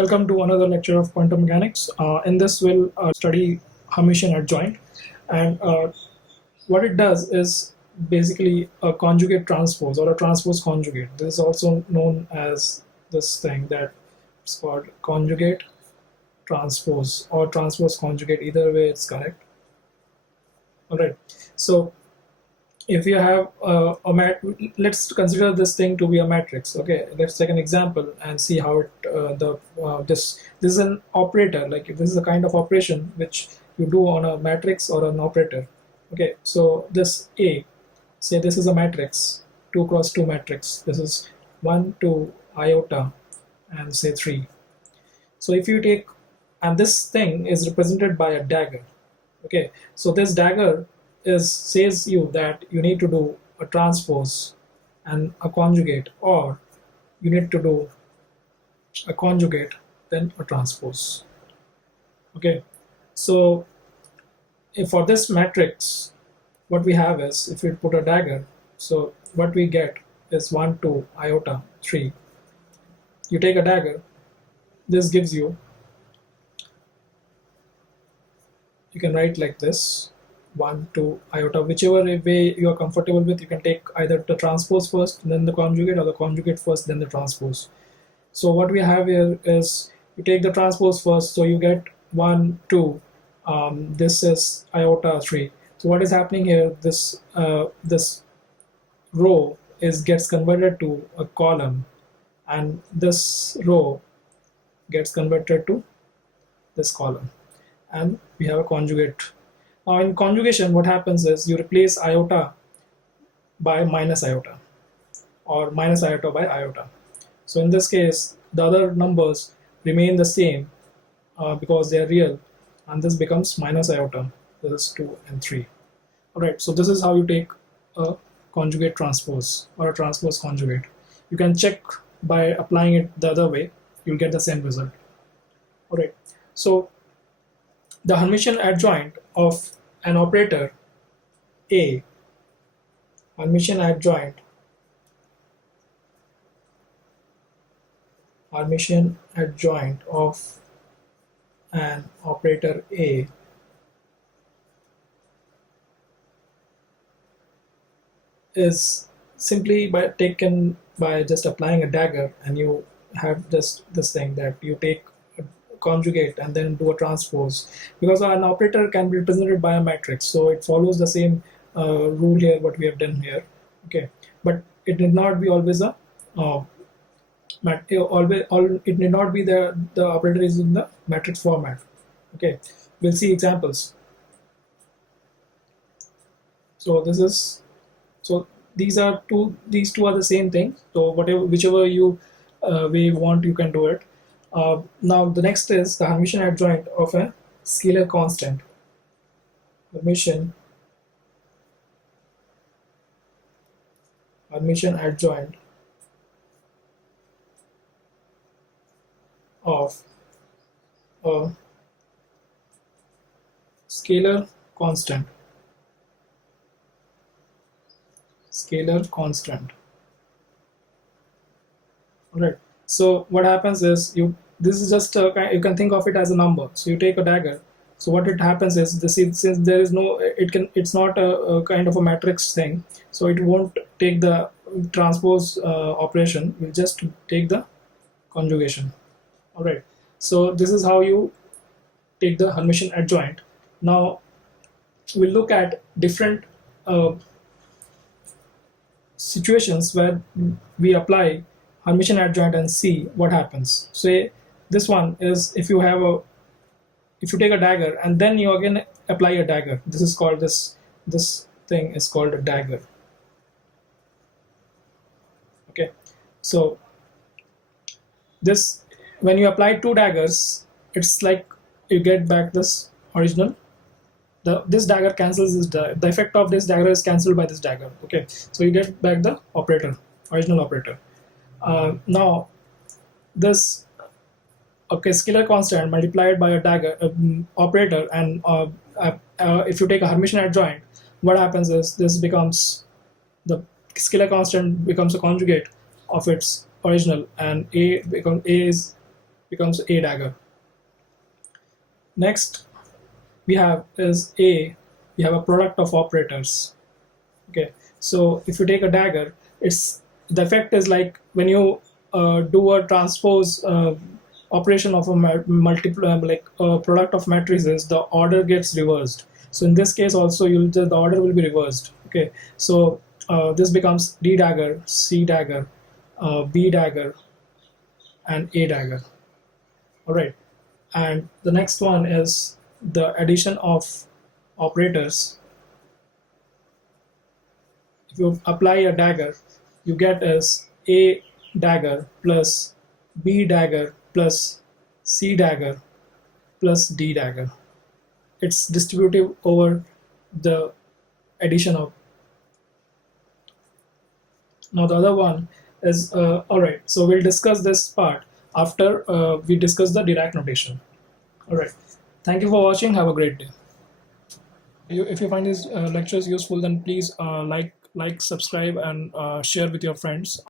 Welcome to another lecture of quantum mechanics. In this, we'll study Hermitian adjoint, and what it does is basically a conjugate transpose or a transpose conjugate. This is also known as this thing that it's called conjugate transpose or transpose conjugate. Either way, it's correct. All right. So if you have let's consider this thing to be a matrix. Okay, let's take an example and see how it this is an operator. Like this is a kind of operation which you do on a matrix or an operator. Okay, so this A, say this is a matrix, 2 cross 2 matrix. This is 1 2 iota and say 3. So if you take, and this thing is represented by a dagger. Okay, so this dagger says you that you need to do a transpose and a conjugate, or you need to do a conjugate then a transpose. Okay, so if for this matrix what we have is, if we put a dagger, so what we get is 1 2 iota 3. You take a dagger, this gives you can write like this, 1 2 iota, whichever way you are comfortable with. You can take either the transpose first then the conjugate, or the conjugate first then the transpose. So what we have here is you take the transpose first, so you get 1 2, this is iota 3. So what is happening here, this this row gets converted to a column, and this row gets converted to this column, and we have a conjugate. Now in conjugation, what happens is you replace iota by minus iota, or minus iota by iota. So in this case, the other numbers remain the same because they are real, and this becomes minus iota. This is 2 and 3. Alright, so this is how you take a conjugate transpose or a transpose conjugate. You can check by applying it the other way, you'll get the same result. Alright, so the Hermitian adjoint of an operator A, Hermitian adjoint of an operator A is simply taken by just applying a dagger, and you have this thing that you take conjugate and then do a transpose, because an operator can be represented by a matrix, so it follows the same rule here what we have done here. Okay, but it need not be always a it need not be the operator is in the matrix format. Okay, we'll see examples. So this is, so these two are the same thing, so whichever you way want, you can do it. Now the next is the Hermitian adjoint of a scalar constant. Hermitian adjoint of a scalar constant. All right. So what happens is this is just you can think of it as a number. So you take a dagger. So what it happens is since there is no, it's not a kind of a matrix thing. So it won't take the transpose operation. We'll just take the conjugation. All right. So this is how you take the Hermitian adjoint. Now we'll look at different situations where we apply Hermitian adjoint and see what happens. Say this one is, if you take a dagger and then you again apply a dagger. This is called this thing is called a dagger. Okay, so this, when you apply 2 daggers, it's like you get back this original. This dagger cancels this dagger. The effect of this dagger is cancelled by this dagger. Okay, so you get back the original operator. Now this scalar constant multiplied by a dagger operator, and if you take a Hermitian adjoint, what happens is this becomes, the scalar constant becomes a conjugate of its original, and A is becomes A dagger. Next we have is A, we have a product of operators. Okay, so if you take a dagger, it's the effect is like when you do a transpose operation of a multiple like a product of matrices, the order gets reversed. So in this case also the order will be reversed. Okay, so this becomes D dagger, C dagger, B dagger, and A dagger. All right, and the next one is the addition of operators. If you apply a dagger, you get as A dagger plus B dagger plus C dagger plus D dagger. It's distributive over the addition of. Now the other one is all right. So we'll discuss this part after we discuss the Dirac notation. All right. Thank you for watching. Have a great day. If you find these lectures useful, then please like, subscribe, and share with your friends.